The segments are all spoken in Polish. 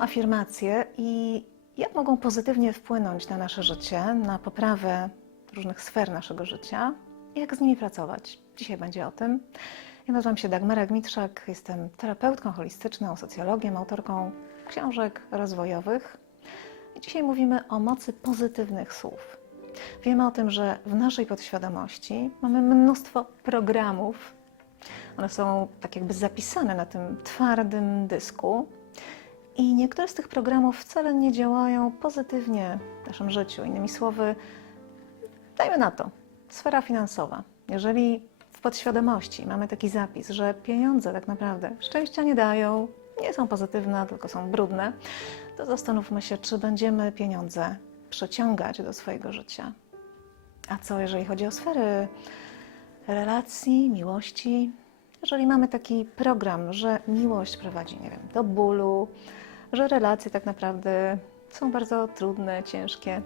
afirmacje i jak mogą pozytywnie wpłynąć na nasze życie, na poprawę różnych sfer naszego życia i jak z nimi pracować. Dzisiaj będzie o tym. Ja nazywam się Dagmara Gmitrzak, jestem terapeutką holistyczną, socjologiem, autorką książek rozwojowych. I dzisiaj mówimy o mocy pozytywnych słów. Wiemy o tym, że w naszej podświadomości mamy mnóstwo programów. One są tak jakby zapisane na tym twardym dysku. I niektóre z tych programów wcale nie działają pozytywnie w naszym życiu. Innymi słowy, dajmy na to, sfera finansowa. Jeżeli w podświadomości mamy taki zapis, że pieniądze tak naprawdę szczęścia nie dają, nie są pozytywne, tylko są brudne, to zastanówmy się, czy będziemy pieniądze przyciągać do swojego życia. A co jeżeli chodzi o sfery relacji, miłości? Jeżeli mamy taki program, że miłość prowadzi, nie wiem, do bólu, że relacje tak naprawdę są bardzo trudne, ciężkie,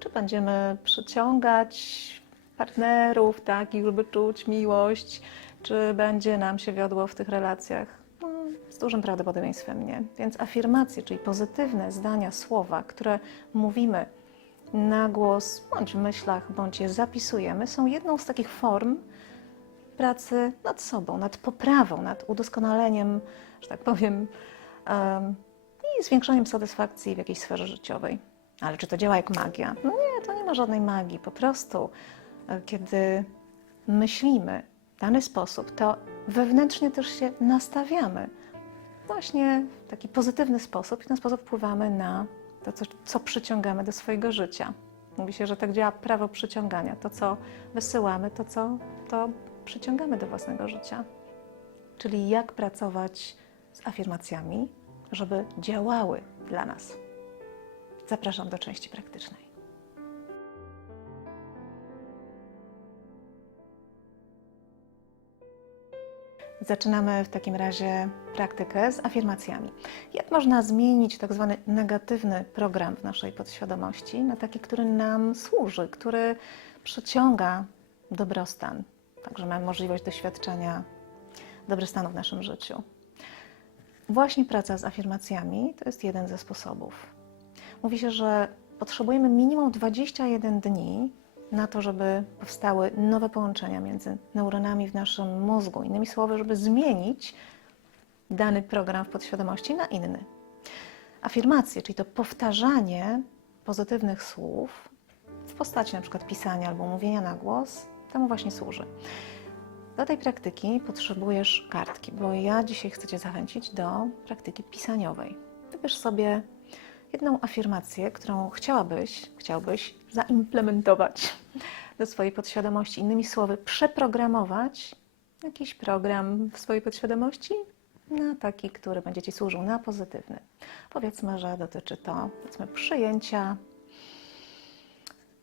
czy będziemy przyciągać partnerów takich, żeby czuć miłość, czy będzie nam się wiodło w tych relacjach? No, z dużym prawdopodobieństwem nie. Więc afirmacje, czyli pozytywne zdania, słowa, które mówimy na głos, bądź w myślach, bądź je zapisujemy, są jedną z takich form pracy nad sobą, nad poprawą, nad udoskonaleniem, że tak powiem, i zwiększeniem satysfakcji w jakiejś sferze życiowej. Ale czy to działa jak magia? No nie, to nie ma żadnej magii. Po prostu, e, kiedy myślimy w dany sposób, to wewnętrznie też się nastawiamy właśnie w taki pozytywny sposób i w ten sposób wpływamy na to, co, co przyciągamy do swojego życia. Mówi się, że tak działa prawo przyciągania. To, co wysyłamy, to, co to przyciągamy do własnego życia. Czyli jak pracować z afirmacjami, żeby działały dla nas. Zapraszam do części praktycznej. Zaczynamy w takim razie praktykę z afirmacjami. Jak można zmienić tak zwany negatywny program w naszej podświadomości na taki, który nam służy, który przyciąga dobrostan, także mamy możliwość doświadczenia dobrostanu w naszym życiu. Właśnie praca z afirmacjami to jest jeden ze sposobów. Mówi się, że potrzebujemy minimum 21 dni na to, żeby powstały nowe połączenia między neuronami w naszym mózgu. Innymi słowy, żeby zmienić dany program w podświadomości na inny. Afirmacje, czyli to powtarzanie pozytywnych słów w postaci przykład pisania albo mówienia na głos, temu właśnie służy. Do tej praktyki potrzebujesz kartki, bo ja dzisiaj chcę Cię zachęcić do praktyki pisaniowej. Wybierz sobie jedną afirmację, którą chciałabyś, chciałbyś zaimplementować do swojej podświadomości. Innymi słowy, przeprogramować jakiś program w swojej podświadomości na taki, który będzie Ci służył na pozytywny. Powiedzmy, że dotyczy to powiedzmy, przyjęcia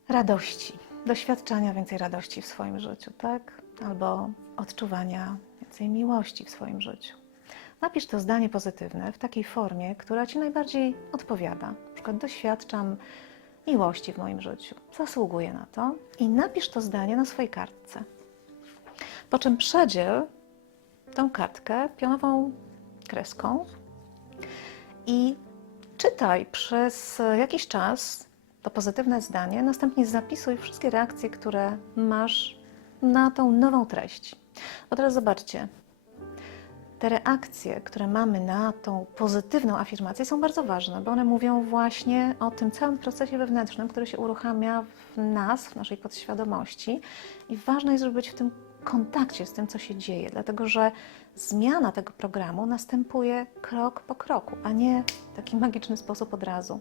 radości, doświadczania więcej radości w swoim życiu, tak? Albo odczuwania więcej miłości w swoim życiu. Napisz to zdanie pozytywne w takiej formie, która Ci najbardziej odpowiada. Na przykład doświadczam miłości w moim życiu, zasługuję na to i napisz to zdanie na swojej kartce. Po czym przedziel tą kartkę pionową kreską i czytaj przez jakiś czas to pozytywne zdanie, następnie zapisuj wszystkie reakcje, które masz na tą nową treść. Bo teraz zobaczcie, te reakcje, które mamy na tą pozytywną afirmację, są bardzo ważne, bo one mówią właśnie o tym całym procesie wewnętrznym, który się uruchamia w nas, w naszej podświadomości. I ważne jest, żeby być w tym kontakcie z tym, co się dzieje, dlatego że zmiana tego programu następuje krok po kroku, a nie w taki magiczny sposób od razu.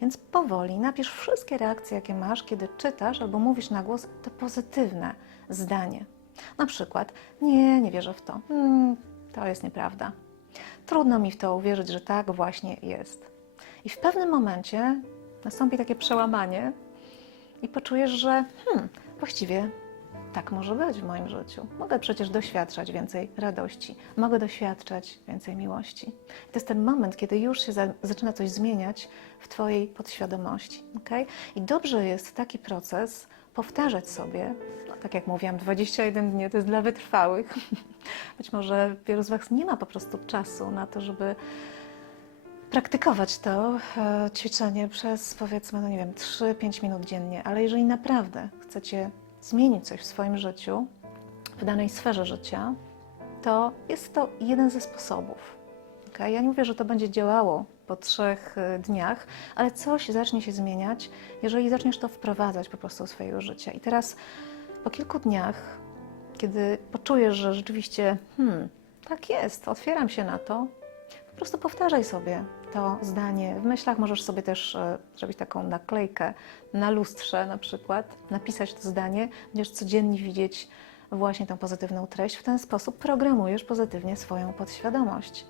Więc powoli napisz wszystkie reakcje, jakie masz, kiedy czytasz albo mówisz na głos to pozytywne zdanie. Na przykład, nie, nie wierzę w to. Hmm, to jest nieprawda. Trudno mi w to uwierzyć, że tak właśnie jest. I w pewnym momencie nastąpi takie przełamanie i poczujesz, że hmm, właściwie tak może być w moim życiu. Mogę przecież doświadczać więcej radości, mogę doświadczać więcej miłości. I to jest ten moment, kiedy już się za, zaczyna coś zmieniać w Twojej podświadomości. Okay? I dobrze jest taki proces powtarzać sobie, no, tak jak mówiłam, 21 dni to jest dla wytrwałych. Być może wielu z Was nie ma po prostu czasu na to, żeby praktykować to e, ćwiczenie przez powiedzmy, no nie wiem, 3-5 minut dziennie, ale jeżeli naprawdę chcecie zmienić coś w swoim życiu, w danej sferze życia, to jest to jeden ze sposobów. Okay? Ja nie mówię, że to będzie działało po trzech e, dniach, ale coś zacznie się zmieniać, jeżeli zaczniesz to wprowadzać po prostu do swojego życia. I teraz po kilku dniach, kiedy poczujesz, że rzeczywiście, hmm, tak jest, otwieram się na to, po prostu powtarzaj sobie to zdanie. W myślach możesz sobie też e, zrobić taką naklejkę na lustrze na przykład, napisać to zdanie, będziesz codziennie widzieć właśnie tą pozytywną treść. W ten sposób programujesz pozytywnie swoją podświadomość.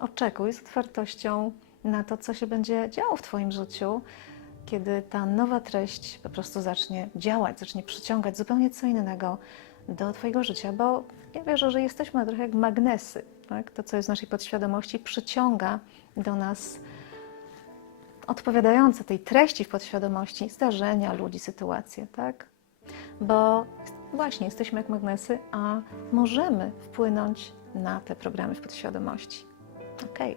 Oczekuj z otwartością na to, co się będzie działo w Twoim życiu, kiedy ta nowa treść po prostu zacznie działać, zacznie przyciągać zupełnie co innego do Twojego życia, bo ja wierzę, że jesteśmy trochę jak magnesy. Tak? To, co jest w naszej podświadomości, przyciąga do nas odpowiadające tej treści w podświadomości zdarzenia, ludzi, sytuacje, tak? Bo właśnie jesteśmy jak magnesy, a możemy wpłynąć na te programy w podświadomości. Okej,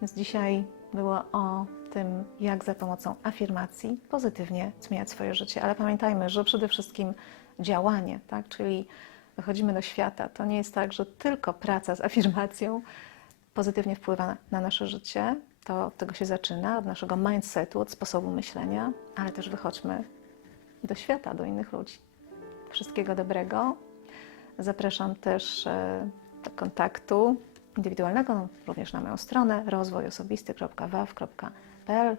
więc dzisiaj było o tym, jak za pomocą afirmacji pozytywnie zmieniać swoje życie, ale pamiętajmy, że przede wszystkim działanie, tak? Czyli wychodzimy do świata. To nie jest tak, że tylko praca z afirmacją pozytywnie wpływa na nasze życie. To od tego się zaczyna, od naszego mindsetu, od sposobu myślenia, ale też wychodźmy do świata, do innych ludzi. Wszystkiego dobrego. Zapraszam też e, do kontaktu indywidualnego, również na moją stronę rozwojosobisty.waw.pl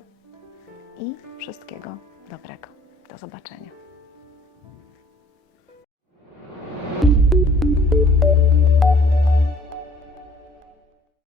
i wszystkiego dobrego. Do zobaczenia.